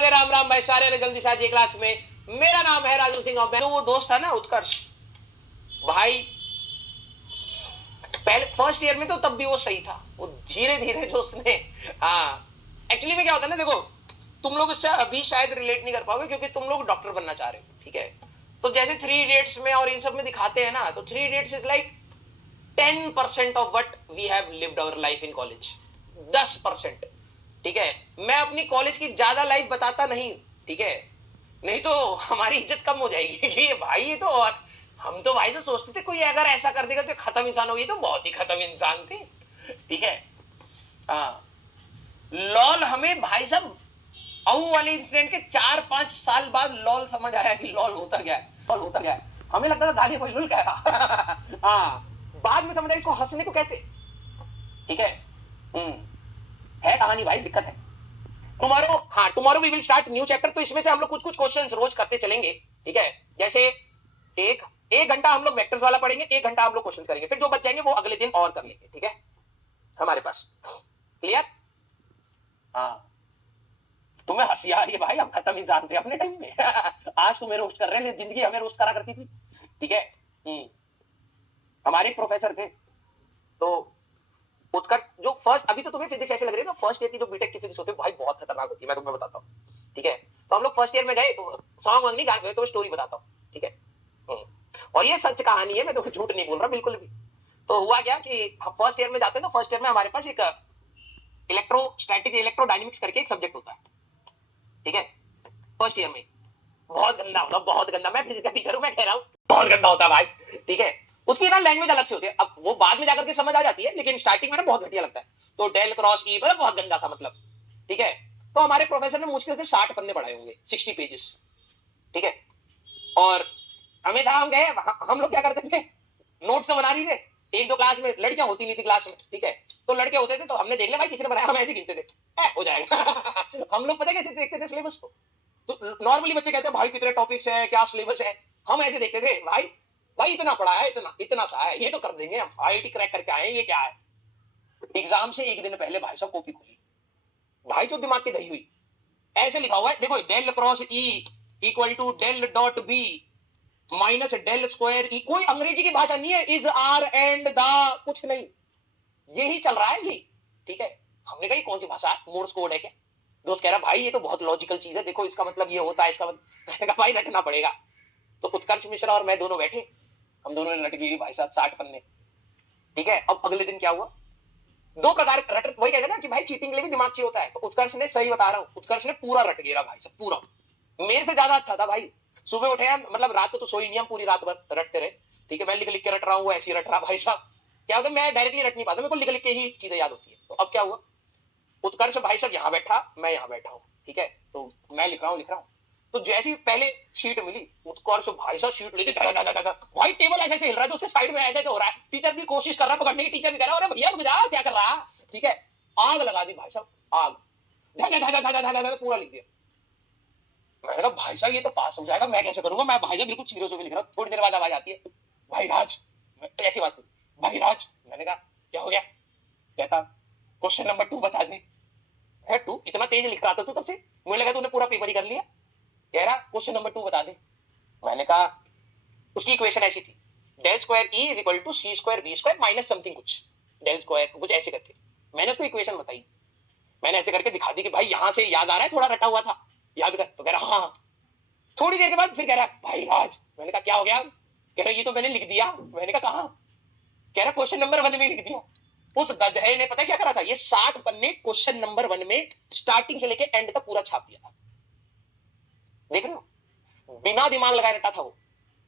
राधे राम राम भाई, सारे ने जल्दी से आज क्लास में। मेरा नाम है राजू सिंह और मैं तो वो दोस्त था ना उत्कर्ष भाई, पहले फर्स्ट ईयर में तो तब भी वो सही था। वो धीरे धीरे जो उसने, हाँ एक्चुअली में क्या होता है ना, देखो तुम लोग इससे अभी शायद रिलेट नहीं कर पाओगे क्योंकि तुम लोग डॉक्टर बनना चाह रहे हो, ठीक है। तो जैसे थ्री इडियट्स में और इन सब में दिखाते हैं ना, तो Three Idiots is like 10% of what we have lived our life in college. 10%, ठीक है। मैं अपनी कॉलेज की ज्यादा लाइफ बताता नहीं, ठीक है, नहीं तो हमारी इज्जत कम हो जाएगी कि भाई ये तो, और हम तो भाई तो सोचते थे कोई अगर ऐसा कर देगा तो खत्म इंसान होगी, तो बहुत ही खत्म इंसान थे, ठीक है। हाँ, लॉल हमें भाई साहब अऊ वाले इंसिडेंट के 4-5 साल बाद लॉल समझ आया कि लॉल होता क्या है, लॉल होता क्या है। हमें लगता था गाली कोई लुल कह रहा हाँ, बाद में समझ आया इसको हंसने को कहते, ठीक है। है कहानी भाई, दिक्कत है। टुमारो, हाँ tomorrow we will start new chapter. तो इसमें से हम लोग कुछ कुछ क्वेश्चंस रोज करते चलेंगे, ठीक है। जैसे एक एक घंटा हम लोग वेक्टर्स वाला पढ़ेंगे, एक घंटा हम लोग क्वेश्चंस करेंगे, फिर जो बच जाएंगे वो अगले दिन और कर लेंगे, ठीक है हमारे पास। क्लियर? हाँ, तुम्हें हंसी आ रही है भाई, हम खत्म इंसान थे अपने टाइम में आज तुम्हें रोस्ट कर रहे हैं, जिंदगी हमें रोस्ट करा करती थी, ठीक है। हमारे एक प्रोफेसर थे, तो उत्कर्ष जो फर्स्ट, अभी तो तुम्हें फिजिक्स ऐसे लग रही है ना, फर्स्ट ईयर की जो बीटेक की फिजिक्स होती है भाई बहुत खतरनाक होती है, मैं तुम्हें बताता हूँ, ठीक है। तो हम लोग फर्स्ट ईयर में गए, सॉन्ग वंग नहीं गा रहे, तो स्टोरी बताता हूँ, ठीक है। और ये सच कहानी है, मैं तो झूठ नहीं बोल रहा बिल्कुल भी। तो हुआ क्या कि हम फर्स्ट ईयर में जाते हैं, तो फर्स्ट ईयर में हमारे पास एक इलेक्ट्रोस्टैटिक इलेक्ट्रोडायनेमिक्स करके एक सब्जेक्ट होता है, ठीक है। फर्स्ट ईयर में बहुत गंदा होता, बहुत गंदा, मैं फिजिक्स का टीचर हूं, मैं कह रहा हूँ बहुत गंदा होता भाई, ठीक है। उसकी ना लैंग्वेज अलग से होती है, अब वो बाद में जाकर के समझ आ जाती है, लेकिन स्टार्टिंग में ना बहुत घटिया लगता है। तो डेल क्रॉस ई मतलब बहुत गंदा था मतलब, ठीक है। तो हमारे प्रोफेसर ने मुश्किल से 60 पन्ने पढ़ाए होंगे, 60 पेजेस, ठीक है। और हमें था, हम गए, हम लोग क्या करते थे, नोट्स तो बना रही थे। एक दो क्लास में लड़कियां होती नहीं थी क्लास में, ठीक है। तो लड़के होते थे, तो हमने देख लिया भाई किसी ने बनाया, हम ऐसे गिनते थे, हो जाएगा हम लोग पता कैसे देखते थे सिलेबस को, तो नॉर्मली बच्चे कहते हैं भाई कितने टॉपिक्स है, क्या सिलेबस है, हम ऐसे देखते थे भाई, भाई इतना पढ़ा है, इतना इतना सा है, ये तो कर देंगे हम, आईआईटी क्रैक करके आए, ये क्या है। एग्जाम से एक दिन पहले भाई साहब कॉपी खोली, भाई जो दिमाग की दही हुई, ऐसे लिखा हुआ है देखो, del cross E equal to del dot B minus del square E, कोई अंग्रेजी की भाषा नहीं है, इज आर एंड द कुछ नहीं, यही चल रहा है ये, ठीक है। हमने कहा कौन सी भाषा है, मोर्स कोड है क्या। दोस्त कह रहा भाई ये तो बहुत लॉजिकल चीज है, देखो इसका मतलब ये होता है, इसका मतलब मैंने कहा भाई रटना पड़ेगा। तो उत्कर्ष मिश्रा और मैं दोनों बैठे, हम दोनों ने रट गई भाई साहब 60 पन्ने, ठीक है। अब अगले दिन क्या हुआ, दो प्रकार रट, वही कहते ना कि भाई चीटिंग के लिए भी दिमाग चाहिए होता है, तो उत्कर्ष ने, सही बता रहा हूँ, उत्कर्ष ने पूरा रट गेरा भाई साहब, पूरा मेरे से ज्यादा अच्छा था भाई। सुबह उठे हैं, मतलब रात को तो सोई नहीं, हम पूरी रात भर रटते रहे, ठीक है। मैं लिख लिख के रट रहा हूँ, ऐसे ही रट रहा भाई साहब। क्या होता है, मैं डायरेक्टली रट नहीं पाता, मेरे को लिख लिख के ही चीजें याद होती है। तो अब क्या हुआ, उत्कर्ष भाई साहब यहाँ बैठा, मैं यहाँ बैठा हूँ, ठीक है। तो मैं लिख रहा हूँ, तो जैसी पहले शीट मिली, उत्कर्ष भाई साहब शीट लेके भाई टेबल ऐसे हिल रहा है, तो उसके साइड में ऐसे हो रहा है, टीचर भी कोशिश कर रहा है पकड़ने की, टीचर भी कह रहा है अरे भैया रुक जा, क्या कर रहा है, ठीक है। आग लगा दी भाई साहब, आग, पूरा लिख दिया। मैंने कहा भाई साहब ये तो पास हो जाएगा, मैं कैसे करूंगा, मैं भाई साहब बिल्कुल सीरियस होकर लिख रहा हूँ। थोड़ी देर बाद आवाज आती है, भाई राज, ऐसी बात थी, भाई राज। मैंने कहा क्या हो गया, कहता क्वेश्चन नंबर 2 बता दे। है 2, इतना तेज लिख रहा था तू तब से, मुझे लगा तूने पूरा पेपर ही कर लिया। कह रहा क्वेश्चन नंबर 2 बता दे। मैंने कहा उसकी इक्वेशन ऐसी थी, del square E is equal to C square B square minus something कुछ, डेल स्क्वायर कुछ ऐसे करके मैंने उसको इक्वेशन बताई। मैंने ऐसे करके दिखा दी कि भाई यहां से याद आ रहा है, थोड़ा रटा हुआ था, याद कर। तो कह रहा हाँ। थोड़ी देर के बाद फिर कह रहा भाई राज। मैंने कहा क्या हो गया, कह रहा ये तो मैंने लिख दिया। मैंने कहा कहां, कह रहा क्वेश्चन नंबर 1 में लिख दिया। उस गधे ने पता क्या करा था, ये 60 पन्ने क्वेश्चन नंबर 1 में स्टार्टिंग से लेके एंड तक पूरा छाप दिया था। देख रहे हो, बिना दिमाग लगाए रटा था वो,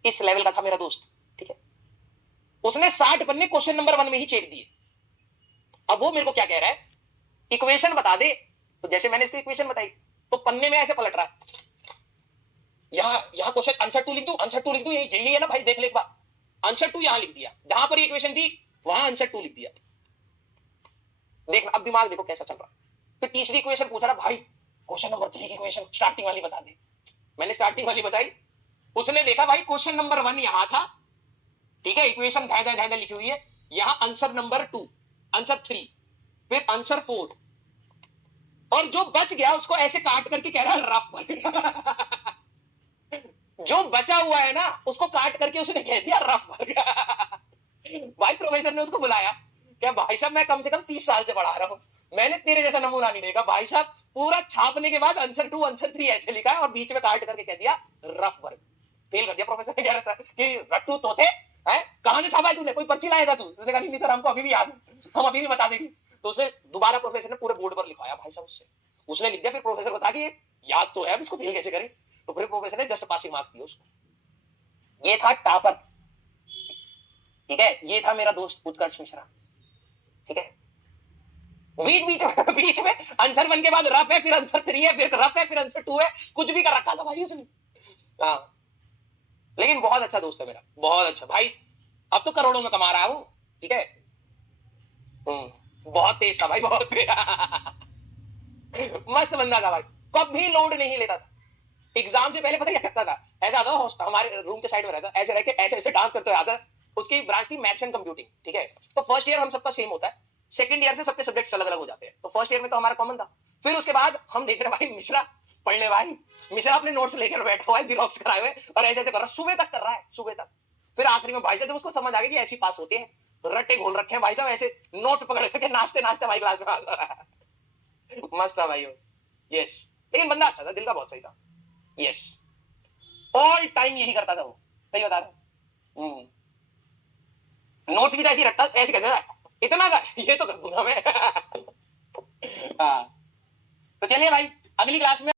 इस लेवल का था मेरा दोस्त, ठीक है। उसने 60 पन्ने क्वेश्चन नंबर 1 में ही चेक दिए। अब वो मेरे को क्या कह रहा है, इक्वेशन बता दे। तो जैसे मैंने इसको इक्वेशन बताई, तो पन्ने में ऐसे पलट रहा है, यहाँ क्वेश्चन आंसर 2 लिख दूं, आंसर 2 लिख दूं, यही है ना भाई, देख ले एक बार, आंसर 2 यहां लिख दिया, जहां पर इक्वेशन थी वहां आंसर 2 लिख दिया। देखना अब दिमाग देखो कैसा चल रहा। फिर तीसरी इक्वेशन पूछ रहा, भाई क्वेश्चन नंबर 3 की इक्वेशन स्टार्टिंग वाली बता दे। मैंने स्टार्टिंग वाली बताई, उसने देखा भाई क्वेश्चन नंबर 1 यहां था, ठीक है, इक्वेशन ढाई लिखी हुई है, यहां आंसर नंबर 2, आंसर 3, फिर आंसर 4, और जो बच गया उसको ऐसे काट करके कह रहा है रफ बर्गर। जो बचा हुआ है ना उसको काट करके उसने कह दिया रफ बर्गर। भाई प्रोफेसर ने उसको बुलाया, क्या भाई साहब मैं कम से कम 30 साल से पढ़ा रहा हूँ, मैंने तेरे जैसा नमूना नहीं देखा। भाई साहब पूरा छापने के बाद आंसर 2 आंसर 3 ऐसे लिखा है और बीच में काट करके कह दिया रफ बर्गर। फेल कर दिया प्रोफेसर ने, कह रहा था कि रट्टू तोते है, कहां से छापा है तूने, कोई पर्ची लाया था तू? उसने कहा नहीं सर हमको अभी भी याद है, हम अभी भी बता देंगे। तो उसे दोबारा प्रोफेसर ने पूरे बोर्ड पर लिखवाया भाई साहब उससे, उसने लिख दिया। फिर प्रोफेसर को था कि याद तो है, अब इसको फेल कैसे करें? तो फिर प्रोफेसर ने जस्ट पासिंग मार्क्स दिए उसको। ये था टॉपर, ठीक है, ये था मेरा दोस्त उत्कर्ष मिश्रा, ठीक है। बीच में आंसर 1 के बाद रफ है, फिर आंसर 3 है, फिर रफ है, फिर आंसर 2 है, कुछ भी कर रखा था भाई उसने। हाँ, लेकिन बहुत अच्छा दोस्त है मेरा, बहुत अच्छा भाई, अब तो करोड़ों में कमा रहा हूँ, ठीक है। बहुत तेज था भाई, बहुत तेज। मस्त बंदा था भाई, कभी लोड नहीं लेता था। एग्जाम से पहले पता क्या करता था, ऐसा आता था हमारे रूम के साइड में रहता, ऐसे रह के ऐसे ऐसे डांस करते आता। उसकी ब्रांच थी मैथ्स एंड कंप्यूटिंग, ठीक है। तो फर्स्ट ईयर हम सबका सेम होता है, सेकंड ईयर से सबके सब्जेक्ट्स अलग अलग हो जाते हैं। तो फर्स्ट ईयर में तो हमारा कॉमन था। फिर उसके बाद हम देख रहे भाई मिश्रा पढ़ने, भाई मिश्रा अपने नोट्स लेकर बैठा हुआ है, जीरोक्स कराए हुए, और ऐसे ऐसे कर रहा है, सुबह तक कर रहा है, सुबह तक। फिर आखिरी में भाई साहब जब उसको समझ आ गया कि ऐसी पास होते हैं, रट्टे घोल रखे हैं भाई साहब, ऐसे नोट्स पकड़ करके नाचते नाचते भाई क्लास में आ रहा है। मस्त था भाई वो, यस। लेकिन बंदा अच्छा था, दिल का बहुत सही था, यस। ऑल टाइम यही करता था वो, सही बता रहा हूँ। नोट्स भी तो ऐसे रखता, ऐसे कहता था इतना कर, ये तो कर दूंगा मैं। हाँ, तो चलिए भाई अगली क्लास में